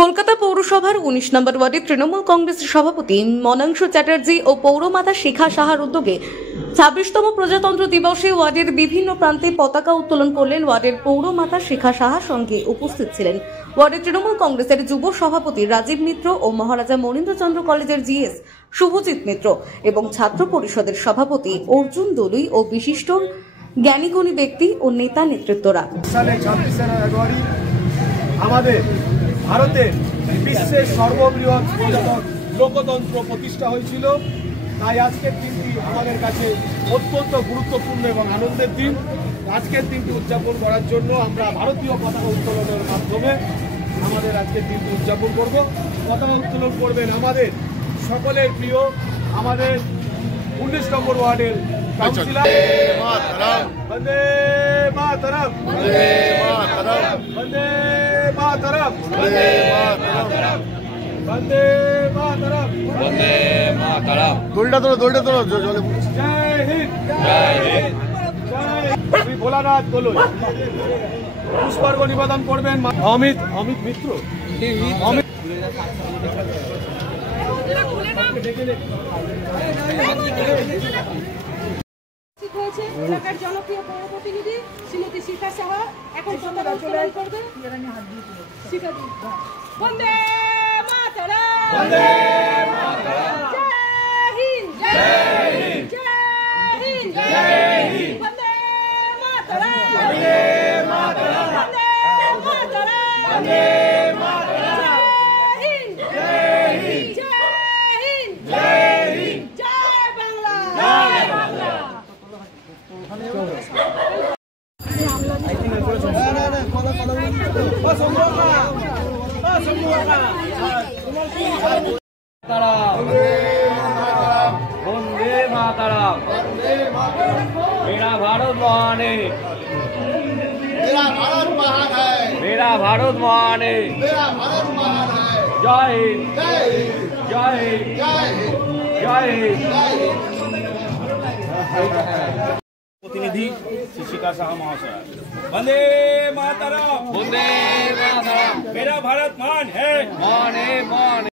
কলকাতা পৌরসভার ১৯ নম্বর ওয়ার্ডের তৃণমূল কংগ্রেসের সভাপতি মনাংশু চ্যাটার্জি ও পৌরমাতা শিখা সাহার উদ্যোগে ২৬তম প্রজাতন্ত্র দিবসে ওয়ার্ডের বিভিন্ন প্রান্তে পতাকা উত্তোলন করলেন ওয়ার্ডের পৌরমাতা শিখা সাহা। সঙ্গে উপস্থিত ছিলেন ওয়ার্ডের তৃণমূল কংগ্রেসের যুব সভাপতি রাজীব মিত্র ও মহারাজা মনীন্দ্রচন্দ্র কলেজের জিএস শুভজিৎ মিত্র এবং ছাত্র পরিষদের সভাপতি অর্জুন দলুই ও বিশিষ্ট জ্ঞানীগুণী ব্যক্তি ও নেতা নেতৃত্বরা। আমাদের ভারতের বিশ্বের সর্ববৃহৎ লোকতন্ত্র প্রতিষ্ঠা হয়েছিল, তাই আজকের দিনটি আমাদের কাছে অত্যন্ত গুরুত্বপূর্ণ এবং আনন্দের দিন। আজকের দিনটি উদযাপন করার জন্য আমরা ভারতীয় পতাকা উত্তোলনের মাধ্যমে আমাদের আজকের দিনটি উদযাপন করব। পতাকা উত্তোলন করবেন আমাদের সকলের প্রিয় আমাদের ১৯ নম্বর ওয়ার্ডের কাউন্সিলর। বন্দে মাতরম, বন্দে মাতরম, বন্দে মাতরম, বন্দে মাতরম, বন্দে মাতরম, বন্দে মাতরম। দোলটা তোলো জলে। জয় হিন্দ, জয় হিন্দ, জয় শ্রী ভোলানাথ বলুন। পুষ্পার্ঘ্য নিবেদন করবেন অমিত মিত্র। অমিত এলাকার জনপ্রিয় পৌর প্রতিনিধি শ্রীমতী শিখা সাহা এখন পতাকা উত্তোলন করবেন। বন্দে মাতরম, বন্দে মাতরম, জয় হিন্দ, জয় হিন্দ, জয় হিন্দ, জয় হিন্দ, বন্দে মাতরম, বন্দে মাতরম, বন্দে মাতরম, বন্দে মাতরম, জয় হিন্দ, জয় হিন্দ, জয় হিন্দ, জয় হিন্দ, জয় বাংলা, জয় বাংলা। वंदे मातरम, मेरा भारत महान है, मेरा भारत महान है, मेरा भारत महान है, मेरा भारत महान है। जय हिंद, जय हिंद, जय हिंद, जय हिंद, जय हिंद। प्रतिनिधि शिखा साहा महाशय। वंदे मातरम, वंदे मातरम, मेरा भारत महान है, महान है, महान है।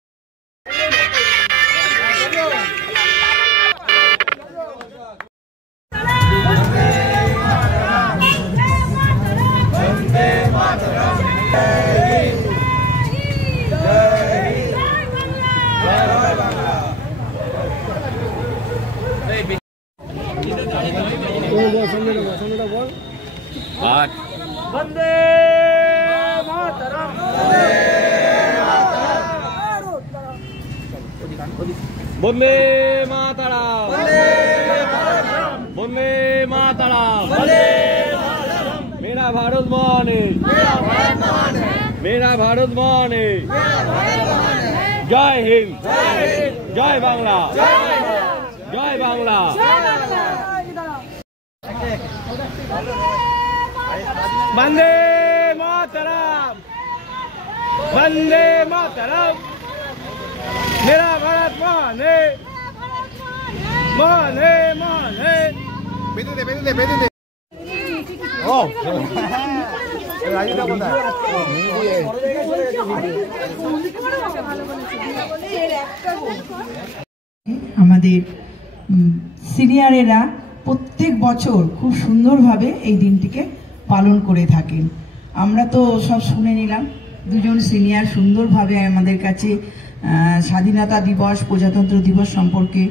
वंदे मातरम, वंदे मातरम, वंदे मातरम, मेरा भारत महान है, मेरा भारत महान है, जय हिंद, जय बांग्ला, जय बांग्ला। वंदे मातरम, वंदे मातरम, मेरा भारत महान है, महान है, महान है। बेदे আমাদের সিনিয়রেরা প্রত্যেক বছর খুব সুন্দরভাবে এই দিনটিকে পালন করে থাকেন। আমরা তো সব শুনে নিলাম, দুজন সিনিয়র সুন্দরভাবে আমাদের কাছে স্বাধীনতা দিবস, প্রজাতন্ত্র দিবস সম্পর্কে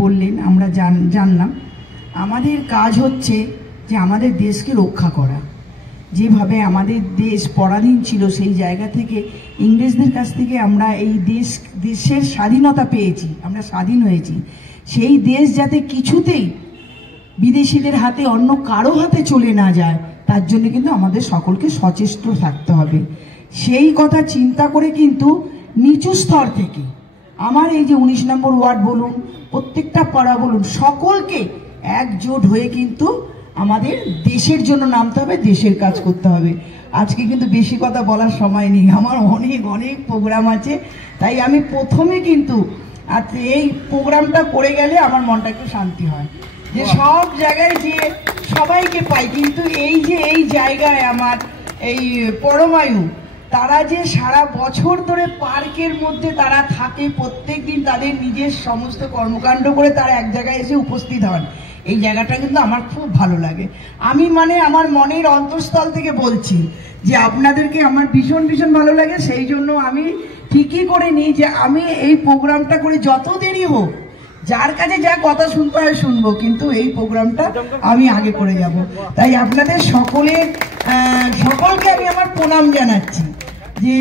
বললেন, আমরা জানলাম। আমাদের কাজ হচ্ছে যে আমাদের দেশকে রক্ষা করা। যেভাবে আমাদের দেশ পরাধীন ছিল, সেই জায়গা থেকে ইংরেজদের কাছ থেকে আমরা এই দেশের স্বাধীনতা পেয়েছি, আমরা স্বাধীন হয়েছি। সেই দেশ যাতে কিছুতেই বিদেশিদের হাতে, অন্য কারো হাতে চলে না যায়, তার জন্য কিন্তু আমাদের সকলকে সচেষ্ট থাকতে হবে। সেই কথা চিন্তা করে কিন্তু নিচু স্তর থেকে আমার এই যে ১৯ নম্বর ওয়ার্ড বলুন, প্রত্যেকটা পাড়া বলুন, সকলকে একজোট হয়ে কিন্তু আমাদের দেশের জন্য নামতে হবে, দেশের কাজ করতে হবে। আজকে কিন্তু বেশি কথা বলার সময় নেই, আমার অনেক অনেক প্রোগ্রাম আছে। তাই আমি প্রথমে কিন্তু এই প্রোগ্রামটা করে গেলে আমার মনটা একটু শান্তি হয়, যে সব জায়গায় যে সবাইকে পাই। কিন্তু এই যে এই জায়গায় আমার এই পরমায়ু তারা যে সারা বছর ধরে পার্কের মধ্যে তারা থাকে, প্রত্যেক দিন তাদের নিজের সমস্ত কর্মকাণ্ড করে তারা এক জায়গায় এসে উপস্থিত হন, এই জায়গাটা কিন্তু আমার খুব ভালো লাগে। আমি আমার মনের অন্তঃস্থল থেকে বলছি যে আপনাদেরকে আমার ভীষণ ভীষণ ভালো লাগে। সেই জন্য আমি ঠিকই করে নিই যে আমি এই প্রোগ্রামটা করে যত দেরি হোক, যার কাছে যা কথা শুনতে হয় শুনবো, কিন্তু এই প্রোগ্রামটা আমি আগে করে যাব। তাই আপনাদের সকলকে আমি আমার প্রণাম জানাচ্ছি যে